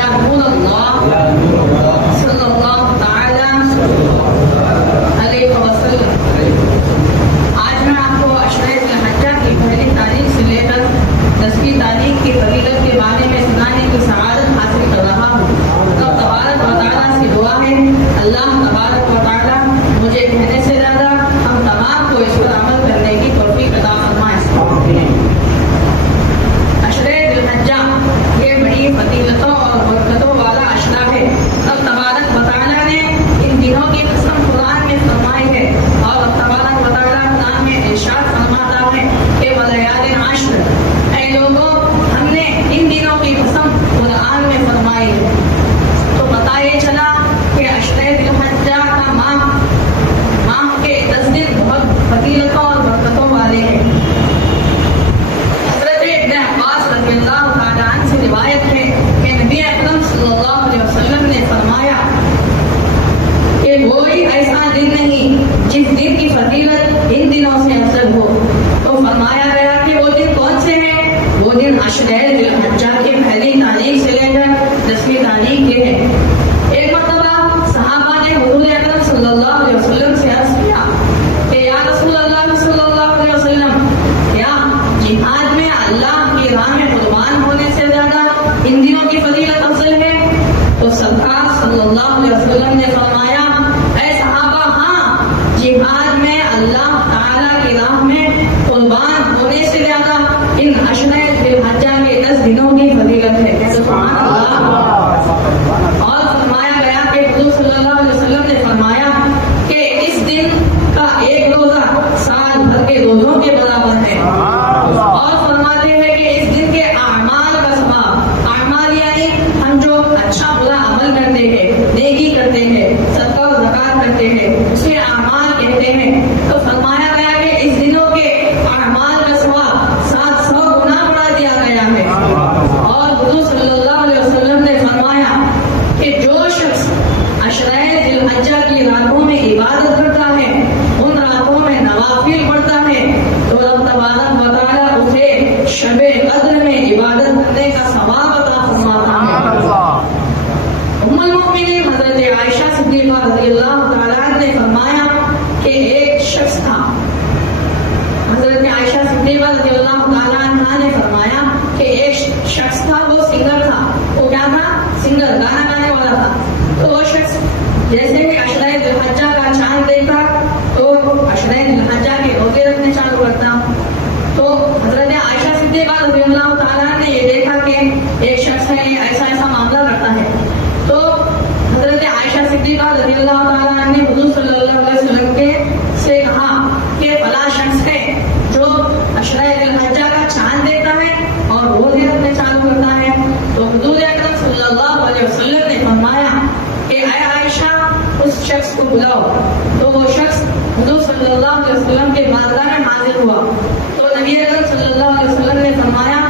رسول اللہ صلی اللہ تعالی علیہ وسلم، آج میں آپ کو عشرہ ذی الحجہ کی پہلی تاریخ سے لے کر 10ویں تاریخ کی فضیلت کے بارے میں سنانے کی سعادت حاصل کر رہا ہوں۔ تو تبارک و تعالیٰ سے دعا ہے اللہ تبارک و تعالیٰ مجھے کہنے سے زیادہ ہم تمام کو اس پر عمل کرنے کی توفیق عطا فرمائے۔ عشرہ ذی الحجہ یہ بڑی فضیلتوں اور برکتوں والا عشرہ ہے۔ اب تبارک و تعالیٰ نے ان دنوں کی قسم قرآن میں فرمائی ہے، اور تبارک و تعالیٰ قرآن میں ارشاد فرماتا ہے کہ وَلَيَالٍ عَشْرٍ، اے لوگوں ہم نے ان دنوں کی قسم قرآن میں فرمائی ہے۔ تو پتہ یہ چلا کہ عشرہ ذی الحجہ کا ماہ کے 10 دن بہت فضیلتوں اور برکتوں والے ہیں۔ حضرت ابن عباس رضی اللہ تعالیٰ عنہ سے روایت ہے کہ نبی اکرم صلی اللہ علیہ وسلم نے فرمایا کہ کوئی ایسا دن نہیں جس دن کی فضیلت ان دنوں سے افضل ہو۔ تو فرمایا گیا کہ وہ دن کون سے ہیں؟ وہ دن عشرہ ذی الحجہ کے پہلی تاریخ سے لے کر 10ویں تاریخ کے ہیں۔ ایک مرتبہ صحابہ نے حضور اکرم صلی اللہ علیہ وسلم سے عرض کیا کہ یا رسول اللہ صلی اللہ علیہ وسلم، کیا جہاد میں اللہ کی راہ میں قربان ہونے سے زیادہ ان دنوں کی فضیلت افضل ہے؟ تو سرکار صلی اللہ علیہ وسلم نے فرمایا اے صحابہ، ہاں، جہاد میں اللہ تعالیٰ کی راہ میں قربان ہونے سے زیادہ ان عشرہ ذی الحجہ کے 10 دنوں کی فضیلت ہے۔ سبحان اللہ۔ اور فرمایا گیا کہ حضور صلی اللہ علیہ وسلم نے فرمایا کہ اس دن کا ایک روزہ سال بھر کے روزوں کے برابر ہے۔ اور فرماتے ہیں کہ اس دن کے اعمال کا ثواب، اعمال یعنی ہم جو اچھا برا عمل کرتے ہیں، نیکی کرتے ہیں، صدقہ و زکات کرتے ہیں، اسے اعمال کہتے ہیں۔ تو فرمایا گیا کہ اس دنوں کے اعمال کا ثواب 700 گنا بڑھا دیا گیا ہے۔ اور حضور صلی اللہ علیہ وسلم نے فرمایا کہ جو شخص عشرہ ذی الحجہ کی راتوں میں عبادت کرتا ہے، ان راتوں میں نوافل پڑھتا ہے، تو رب تبارک و تعالیٰ اسے شب قدر میں عبادت کرنے کا ثواب عطا فرماتا ہے۔ ام المؤمنین حضرت عائشہ صدیقہ رضی اللہ تعالیٰ عنہ نے فرمایا کہ ایک شخص تھا، حضرت عائشہ صدیقہ رضی اللہ تعالیٰ عنہ نے فرمایا کہ ایک شخص تھا، وہ سنگر تھا۔ وہ کیا تھا؟ سنگر، گانا گانے والا تھا۔ تو وہ شخص جیسے کہ عشرہ ذی الحجہ کا چاند دیکھا تو عشرہ ذی الحجہ کے روزے رکھنے چالو کرتا۔ تو حضرت عائشہ صدیقہ رضی اللہ تعالیٰ نے یہ دیکھا کہ ایک شخص ہے ایسا ایسا معاملہ کرتا ہے۔ تو حضرت عائشہ صدیقہ رضی اللہ تعالیٰ نے حضور صلی اللہ علیہ وسلم سے کہا کہ فلاں شخص ہے جو عشرہ ذی الحجہ کا چاند دیکھتا ہے اور روزے رکھنے چالو کرتا ہے۔ تو حضور اکرم صلی اللہ علیہ وسلم نے فرمایا کہ اے عائشہ، اس شخص کو بلاؤ۔ تو وہ شخص حضور صلی اللہ علیہ وسلم کے بارگاہ میں حاضر ہوا۔ تو نبی اکرم صلی اللہ علیہ وسلم نے فرمایا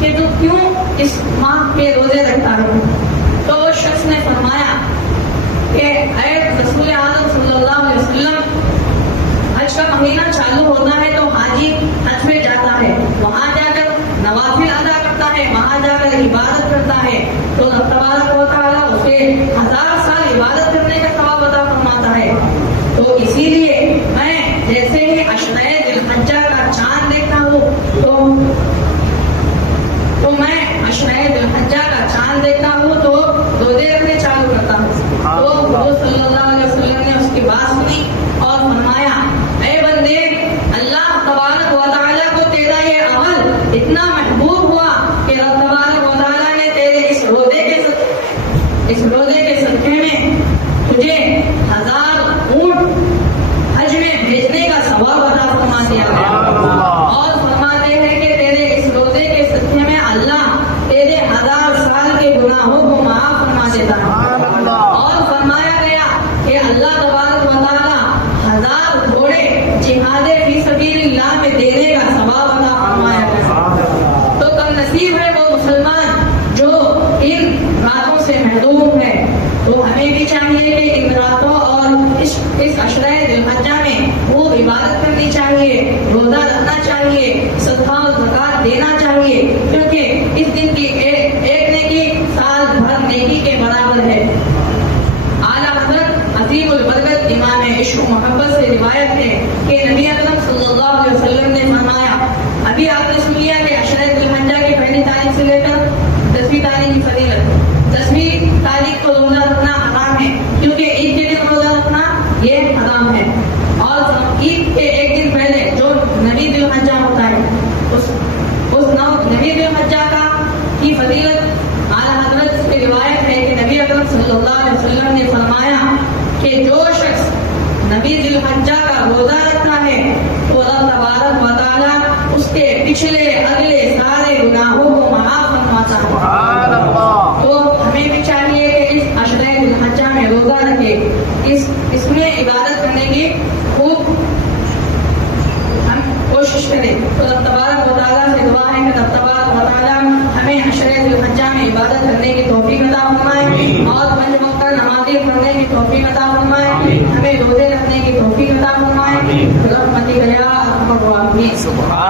کہ تو کیوں اس ماہ کے روزے رکھتا ہے؟ تو وہ شخص نے فرمایا کہ اے رسول اعظم صلی اللہ علیہ وسلم، حج کا مہینہ چالو ہوتا ہے تو حاجی حج میں جاتا ہے، وہاں جا کر نوافل ادا کرتا ہے، وہاں جا کر عبادت کرتا ہے، تو رب تبارک و تعالیٰ اسے 1000 سال عبادت کرنے کا ثواب عطا فرماتا ہے۔ تو اسی لیے میں جیسے ہی عشرہ ذی الحجہ کا چاند دیکھتا ہوں تو میں عشرہ ذی الحجہ کا چاند دیکھتا ہوں تو روزے رکھنے چالو کرتا ہوں۔ تو حضور صلی اللہ علیہ وسلم نے اس کی بات سنی اور فرمایا اے بندے، اللہ تبارک و تعالیٰ کو تیرا یہ عمل اتنا محبوب ہوا کہ رب تبارک و تعالیٰ نے تیرے اس روزے کے صدقے میں تجھے 1000 اونٹ حج میں بھیجنے کا ثواب عطا فرما دیا گیا۔ اور فرماتے ہیں کہ تیرے اس روزے کے صدقے میں اللہ تیرے 1000 سال کے گناہوں کو معاف فرما دیتا ہے۔ اور فرمایا گیا کہ اللہ تبارک و تعالیٰ 1000 گھوڑے جہاد فی سبیل اللہ میں دینے کا ثواب عطا فرمایا گیا۔ تو کم نصیب ہے وہ مسلمان جو ان راتوں سے محروم ہے۔ تو ہمیں بھی چاہیے کہ ان راتوں اور اس عشرہ ذی الحجہ میں وہ عبادت کرنی چاہیے، روزہ رکھنا چاہیے، صدقہ و زکات دینا چاہیے، کیونکہ اس دن کی ایک نیکی سال بھر روایت ہے کہ نبی اکرم صلی اللہ علیہ وسلم نے فرمایا کہ جو شخص نبی ذی الحجہ کا روزہ رکھتا ہے تو اللہ تبارک و تعالیٰ اس کے پچھلے اگلے سارے گناہوں کو معاف فرماتا ہے. سبحان اللہ. تو ہمیں بھی چاہیے کہ اس عشرہ ذی الحجہ میں روزہ رکھے, اس میں عبادت کرنے کی خوب ہم کوشش کریں. تو اللہ تبارک و تعالیٰ سے دعا ہے کہ اللہ تبارک و تعالیٰ ہمیں عشرہ ذی الحجہ میں عبادت کرنے کی توفیق عطا فرمائے اور 5 وقت نمازیں پڑھنے کی توفیق عطا فرمائے, ہمیں روزے رکھنے کی توفیق عطا فرمائے.